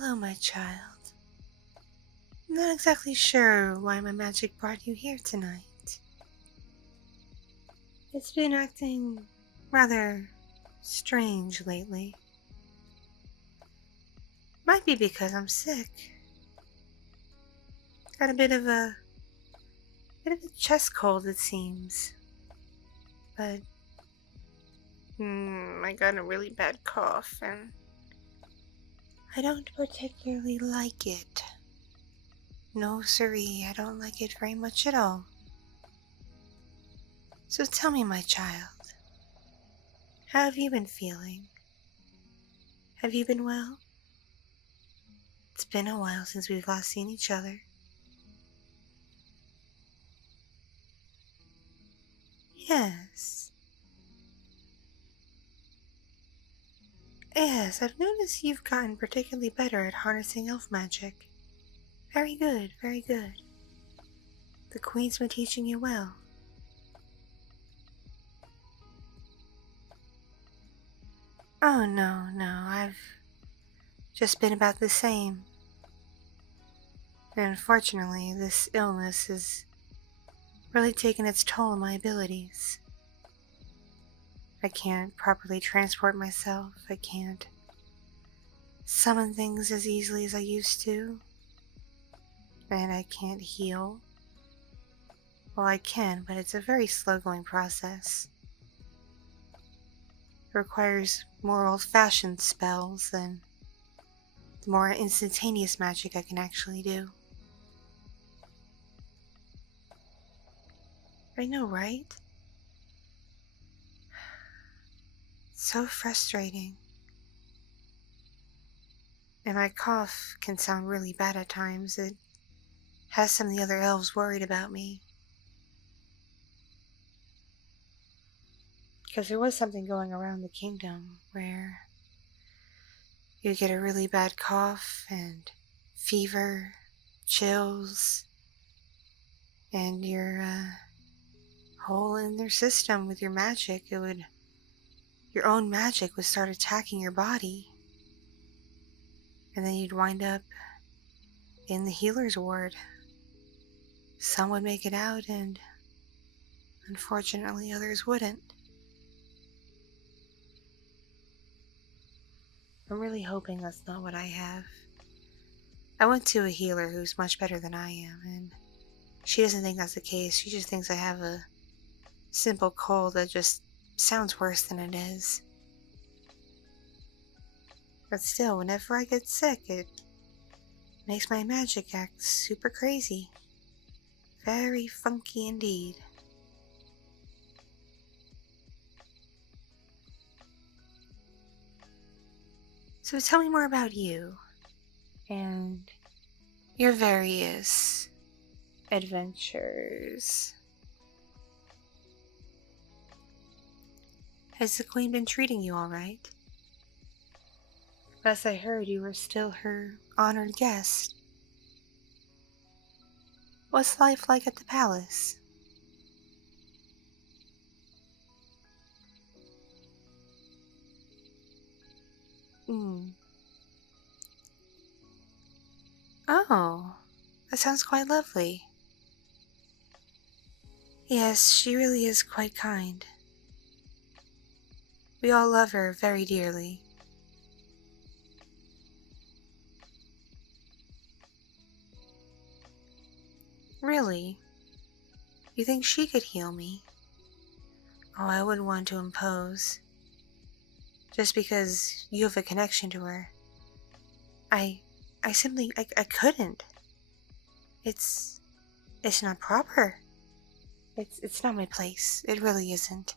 Hello, my child. I'm not exactly sure why my magic brought you here tonight. It's been acting rather strange lately. Might be because I'm sick. Got a bit of a chest cold, it seems. But I got a really bad cough, and I don't particularly like it. No, siree, I don't like it very much at all. So tell me, my child, how have you been feeling? Have you been well? It's been a while since we've last seen each other. Yes. Yes, I've noticed you've gotten particularly better at harnessing elf magic. Very good, very good. The Queen's been teaching you well. Oh, no, I've just been about the same. And unfortunately, this illness has really taken its toll on my abilities. I can't properly transport myself. I can't summon things as easily as I used to. And I can't heal. Well, I can, but it's a very slow-going process. It requires more old-fashioned spells than the more instantaneous magic I can actually do. I know, right? So frustrating. And my cough can sound really bad at times. It has some of the other elves worried about me. Because there was something going around the kingdom where you get a really bad cough and fever, chills, and your hole in their system with your magic, your own magic would start attacking your body. And then you'd wind up in the healer's ward. Some would make it out, and unfortunately others wouldn't. I'm really hoping that's not what I have. I went to a healer who's much better than I am, and she doesn't think that's the case. She just thinks I have a simple cold that just sounds worse than it is. But still, whenever I get sick, it makes my magic act super crazy. Very funky indeed. So tell me more about you and your various adventures. Has the Queen been treating you all right? Last I heard, you were still her honored guest. What's life like at the palace? Hmm. Oh, that sounds quite lovely. Yes, she really is quite kind. We all love her very dearly. Really? You think she could heal me? Oh, I wouldn't want to impose. Just because you have a connection to her. I simply, I couldn't. It's not proper. It's not my place. It really isn't.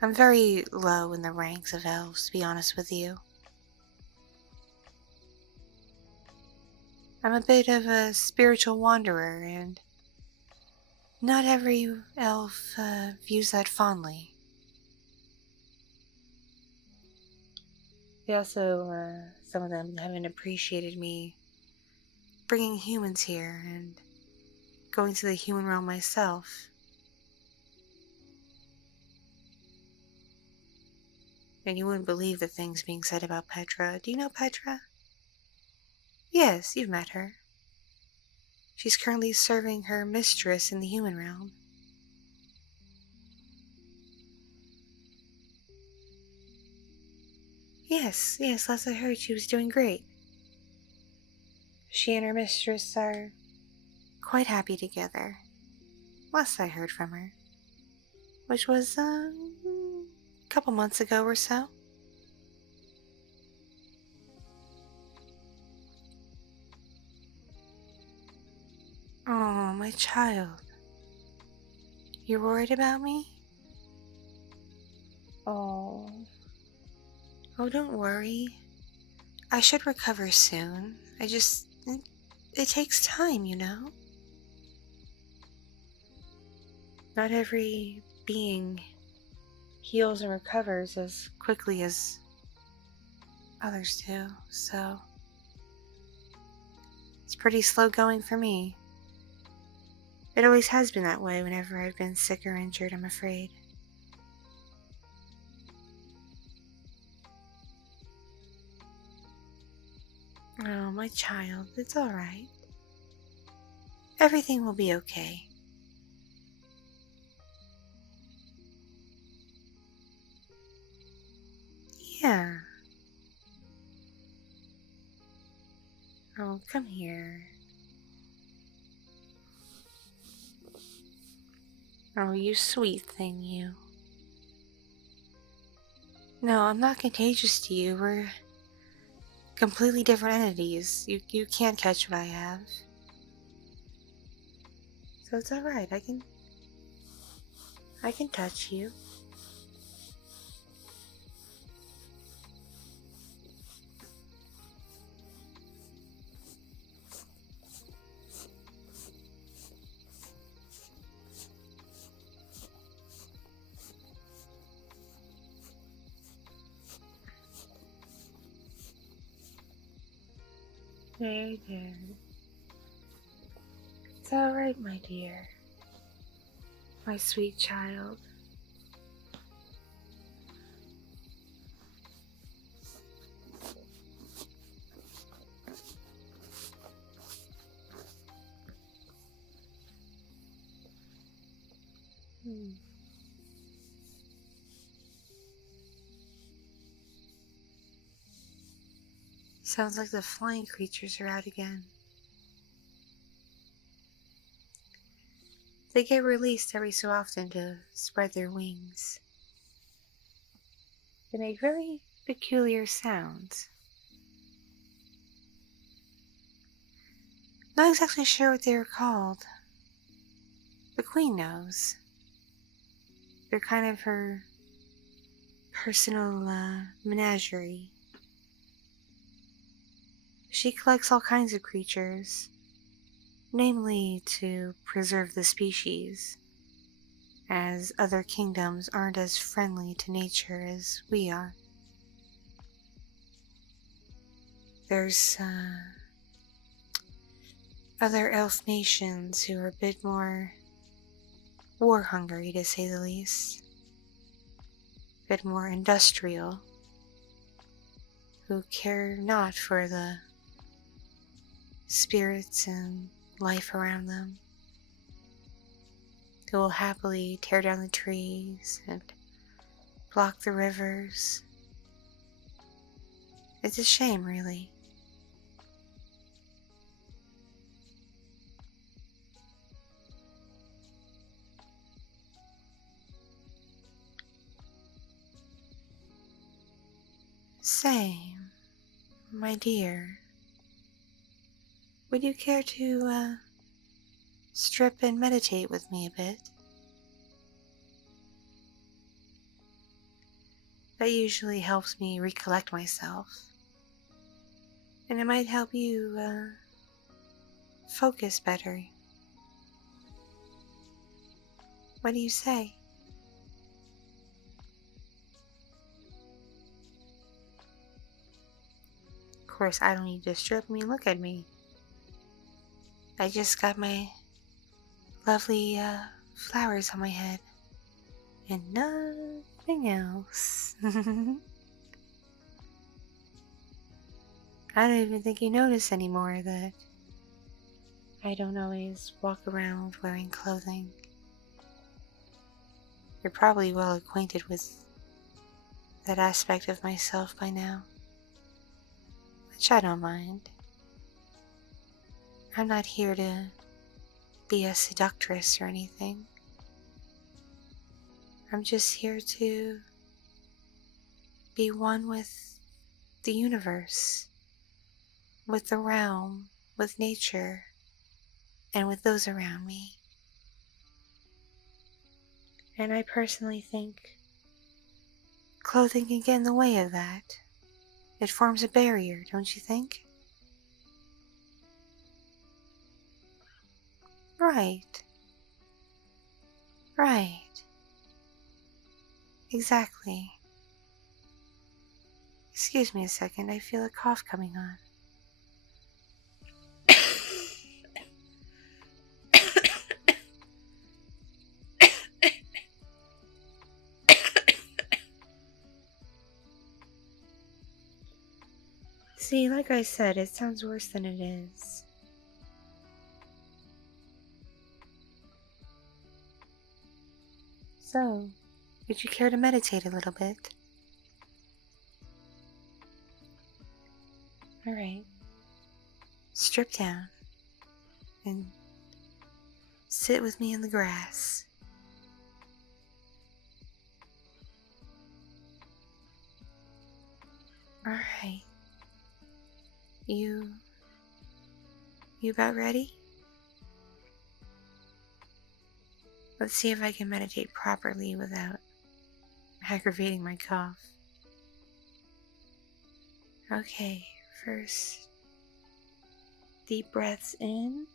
I'm very low in the ranks of elves, to be honest with you. I'm a bit of a spiritual wanderer, and not every elf views that fondly. They also, some of them haven't appreciated me bringing humans here and going to the human realm myself. And you wouldn't believe the things being said about Petra. Do you know Petra? Yes, you've met her. She's currently serving her mistress in the human realm. Yes, last I heard she was doing great. She and her mistress are quite happy together. Last I heard from her. Which was, a couple months ago or so. Oh, my child. You're worried about me? Oh. Oh, don't worry. I should recover soon. It takes time, you know? Not every being heals and recovers as quickly as others do, so it's pretty slow going for me. It always has been that way whenever I've been sick or injured, I'm afraid. Oh, my child, it's all right. Everything will be okay. Yeah. Oh, come here. Oh, you sweet thing, you. No, I'm not contagious to you. We're completely different entities. You can't catch what I have. So it's alright. I can touch you. Very good. It's alright, my dear. My sweet child. Sounds like the flying creatures are out again. They get released every so often to spread their wings. They make very peculiar sounds. Not exactly sure what they were called. The queen knows. They're kind of her personal menagerie. She collects all kinds of creatures, namely to preserve the species, as other kingdoms aren't as friendly to nature as we are. There's other elf nations who are a bit more war-hungry, to say the least, a bit more industrial, who care not for the spirits and life around them, who will happily tear down the trees and block the rivers. It's a shame, really. Same, my dear. Would you care to strip and meditate with me a bit? That usually helps me recollect myself. And it might help you focus better. What do you say? Of course, I don't need to strip. I mean, look at me. I just got my lovely flowers on my head. And nothing else. I don't even think you notice anymore that I don't always walk around wearing clothing. You're probably well acquainted with that aspect of myself by now, which I don't mind. I'm not here to be a seductress or anything. I'm just here to be one with the universe, with the realm, with nature, and with those around me. And I personally think clothing can get in the way of that. It forms a barrier, don't you think? Right. Right. Exactly. Excuse me a second, I feel a cough coming on. See, like I said, it sounds worse than it is. So, would you care to meditate a little bit? Alright. Strip down and sit with me in the grass. Alright. You about ready? Let's see if I can meditate properly without aggravating my cough. Okay, first, deep breaths in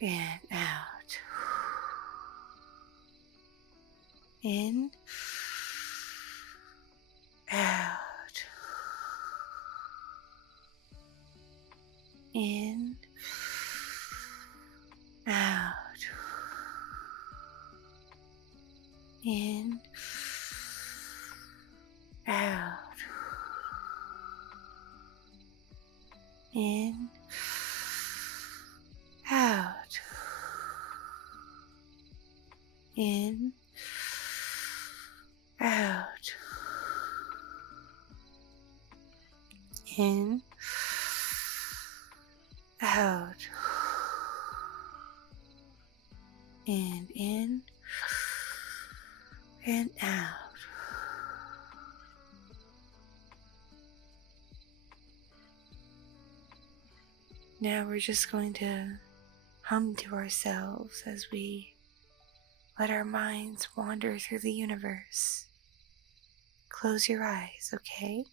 and out. In, out. In, out. In, out. In, out. In, out. In, out. And in and out. Now we're just going to hum to ourselves as we let our minds wander through the universe. Close your eyes, okay?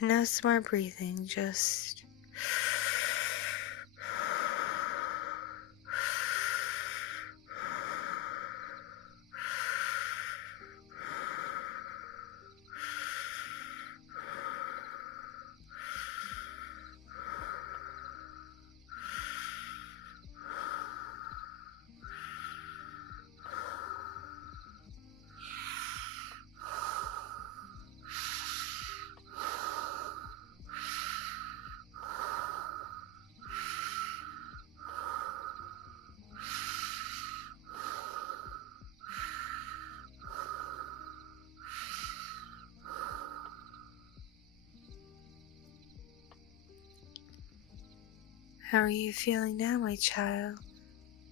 And no more breathing, just how are you feeling now, my child,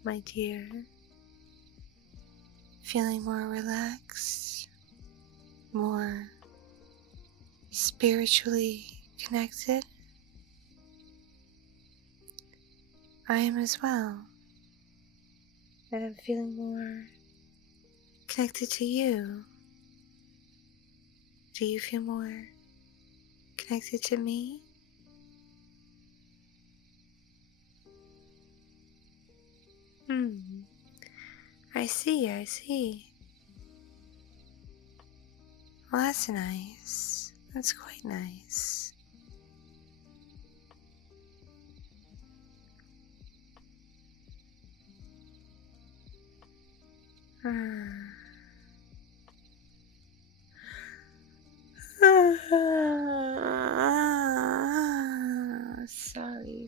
my dear? Feeling more relaxed, more spiritually connected? I am as well, and I'm feeling more connected to you. Do you feel more connected to me? I see. Well, that's nice. That's quite nice.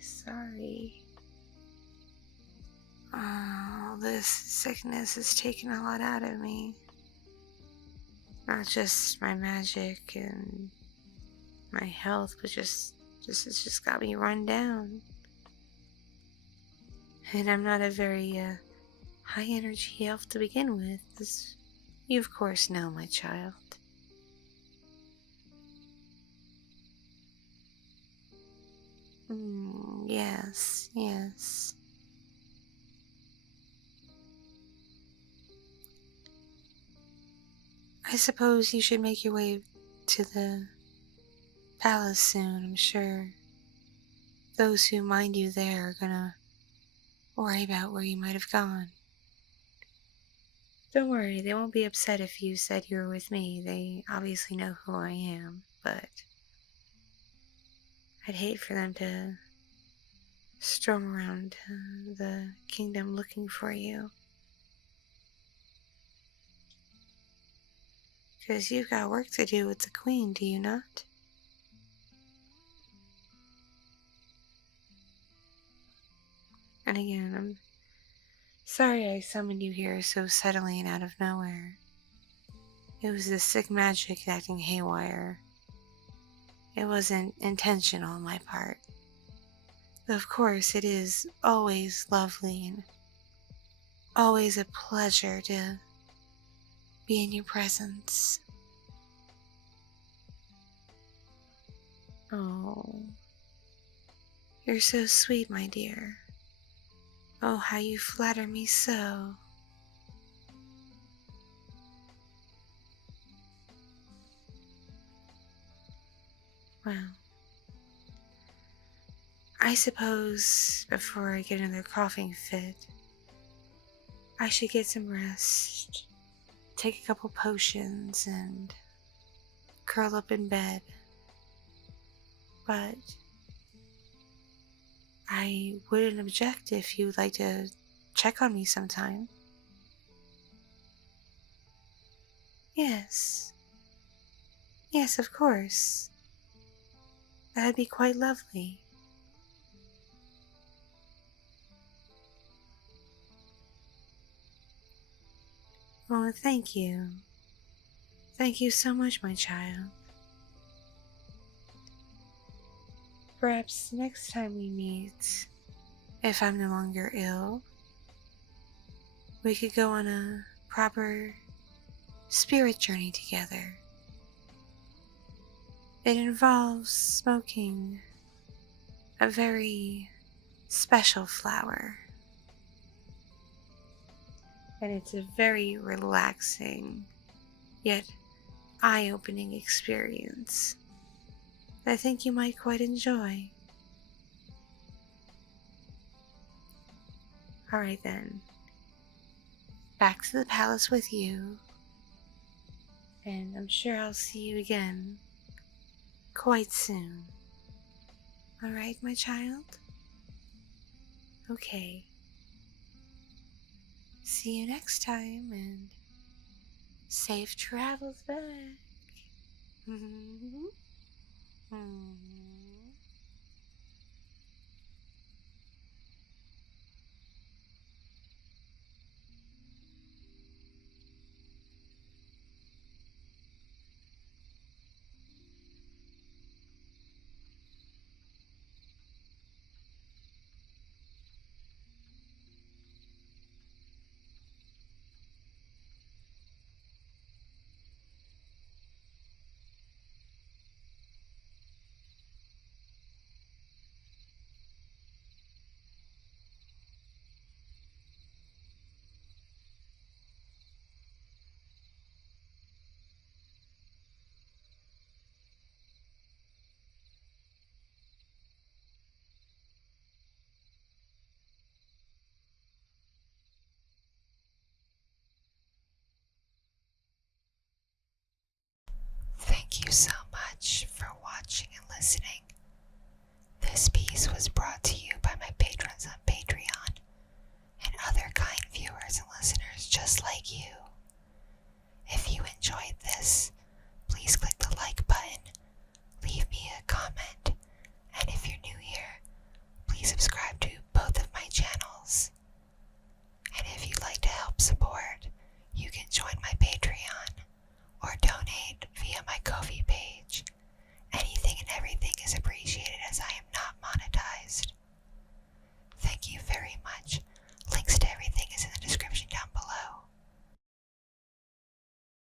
Sorry. Oh, this sickness has taken a lot out of me. Not just my magic and my health, but it's just got me run down. And I'm not a very high energy elf to begin with, as you of course know, my child. Yes. I suppose you should make your way to the palace soon. I'm sure those who mind you there are gonna worry about where you might have gone. Don't worry, they won't be upset if you said you were with me. They obviously know who I am, but I'd hate for them to storm around the kingdom looking for you. Because you've got work to do with the queen, do you not? And again, I'm sorry I summoned you here so suddenly and out of nowhere. It was the sick magic acting haywire. It wasn't intentional on my part. But of course, it is always lovely and always a pleasure to be in your presence. Oh, you're so sweet, my dear. Oh, how you flatter me so. Well, I suppose before I get another coughing fit, I should get some rest, take a couple potions, and curl up in bed. But I wouldn't object if you'd like to check on me sometime. Yes, of course. That'd be quite lovely. Oh, thank you. Thank you so much, my child. Perhaps next time we meet, if I'm no longer ill, we could go on a proper spirit journey together. It involves smoking a very special flower, and it's a very relaxing yet eye-opening experience that I think you might quite enjoy. Alright then, back to the palace with you, and I'm sure I'll see you again quite soon. Alright, my child? Okay. See you next time, and safe travels back. Thank you so much for watching and listening. This piece was brought to you